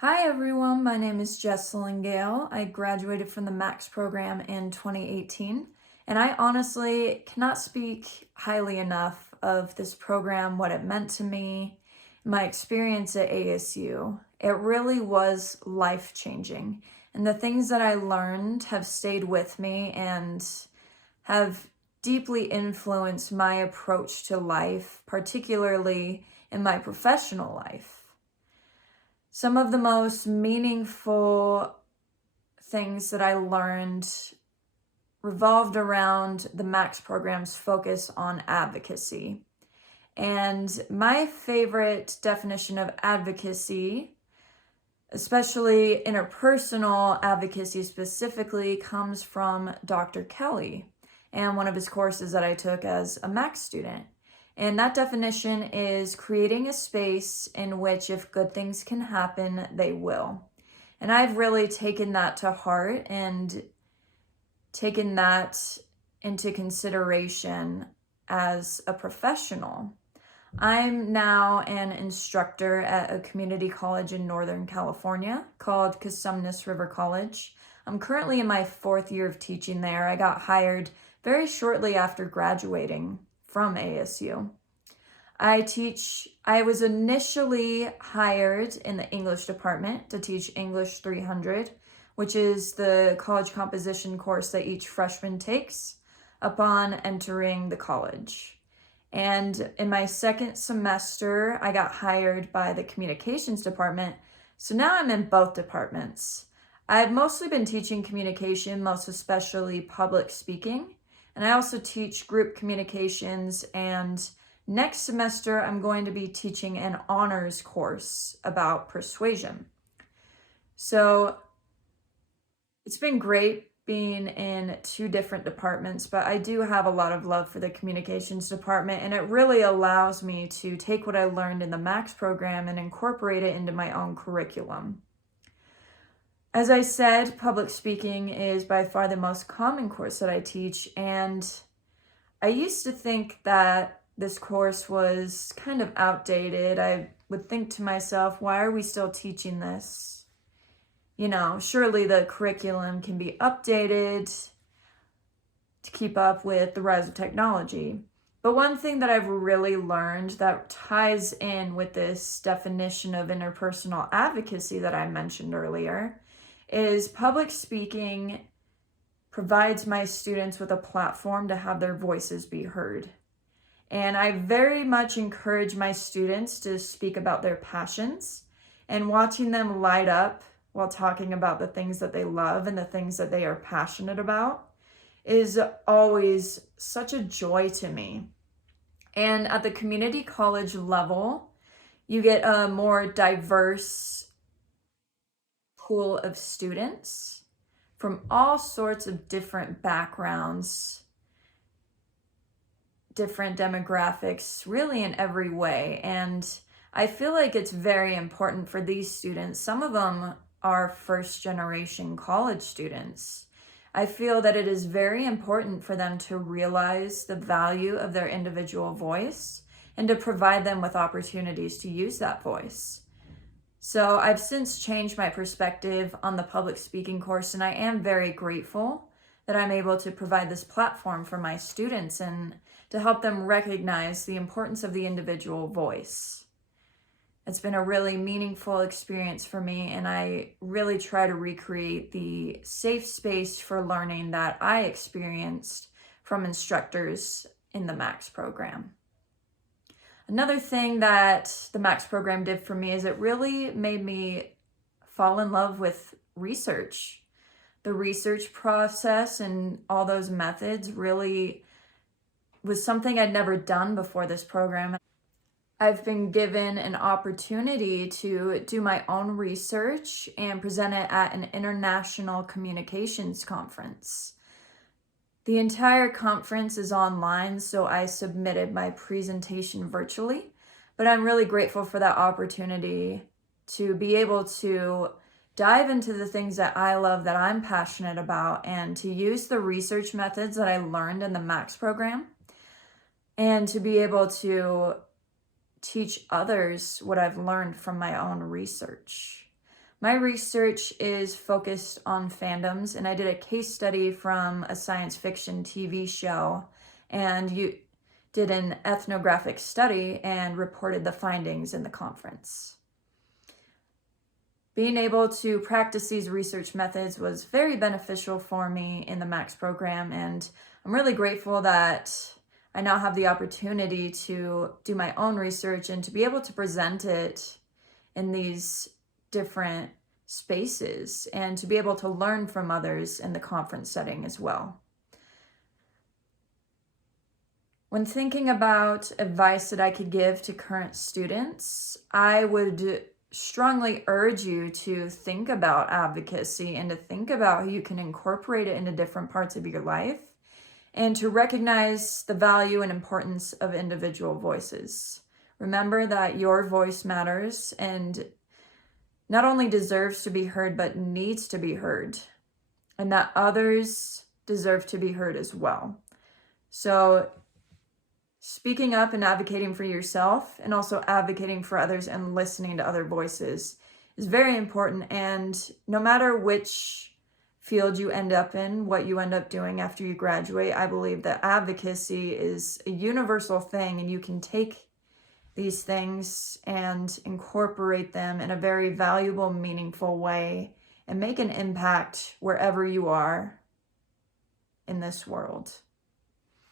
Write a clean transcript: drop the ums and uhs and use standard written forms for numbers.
Hi everyone, my name is Jessilyn Gale. I graduated from the Max program in 2018, and I honestly cannot speak highly enough of this program, what it meant to me, my experience at ASU. It really was life-changing, and the things that I learned have stayed with me and have deeply influenced my approach to life, particularly in my professional life. Some of the most meaningful things that I learned revolved around the Max program's focus on advocacy. And my favorite definition of advocacy, especially interpersonal advocacy specifically, comes from Dr. Kelly and one of his courses that I took as a Max student. And that definition is creating a space in which if good things can happen, they will. And I've really taken that to heart and taken that into consideration as a professional. I'm now an instructor at a community college in Northern California called Cosumnes River College. I'm currently in my 4th year of teaching there. I got hired very shortly after graduating from ASU. I was initially hired in the English department to teach English 300, which is the college composition course that each freshman takes upon entering the college. And in my 2nd semester, I got hired by the communications department. So now I'm in both departments. I've mostly been teaching communication, most especially public speaking. And I also teach group communications, and next semester I'm going to be teaching an honors course about persuasion. So it's been great being in 2 different departments, but I do have a lot of love for the communications department, and it really allows me to take what I learned in the Max program and incorporate it into my own curriculum. As I said, public speaking is by far the most common course that I teach, and I used to think that this course was kind of outdated. I would think to myself, why are we still teaching this? You know, surely the curriculum can be updated to keep up with the rise of technology. But one thing that I've really learned that ties in with this definition of interpersonal advocacy that I mentioned earlier is public speaking provides my students with a platform to have their voices be heard. And I very much encourage my students to speak about their passions, and watching them light up while talking about the things that they love and the things that they are passionate about is always such a joy to me. And at the community college level, you get a more diverse pool of students from all sorts of different backgrounds, different demographics, really in every way. And I feel like it's very important for these students. Some of them are first generation college students. I feel that it is very important for them to realize the value of their individual voice and to provide them with opportunities to use that voice. So I've since changed my perspective on the public speaking course, and I am very grateful that I'm able to provide this platform for my students and to help them recognize the importance of the individual voice. It's been a really meaningful experience for me, and I really try to recreate the safe space for learning that I experienced from instructors in the Max program. Another thing that the Max program did for me is it really made me fall in love with research. The research process and all those methods really was something I'd never done before this program. I've been given an opportunity to do my own research and present it at an international communications conference. The entire conference is online, so I submitted my presentation virtually, but I'm really grateful for that opportunity to be able to dive into the things that I love, that I'm passionate about, and to use the research methods that I learned in the Max program, and to be able to teach others what I've learned from my own research. My research is focused on fandoms, and I did a case study from a science fiction TV show, and you did an ethnographic study and reported the findings in the conference. Being able to practice these research methods was very beneficial for me in the Max program, and I'm really grateful that I now have the opportunity to do my own research and to be able to present it in these different spaces and to be able to learn from others in the conference setting as well. When thinking about advice that I could give to current students, I would strongly urge you to think about advocacy and to think about how you can incorporate it into different parts of your life and to recognize the value and importance of individual voices. Remember that your voice matters and not only deserves to be heard, but needs to be heard, and that others deserve to be heard as well. So speaking up and advocating for yourself and also advocating for others and listening to other voices is very important. And no matter which field you end up in, what you end up doing after you graduate, I believe that advocacy is a universal thing, and you can take these things and incorporate them in a very valuable, meaningful way and make an impact wherever you are in this world.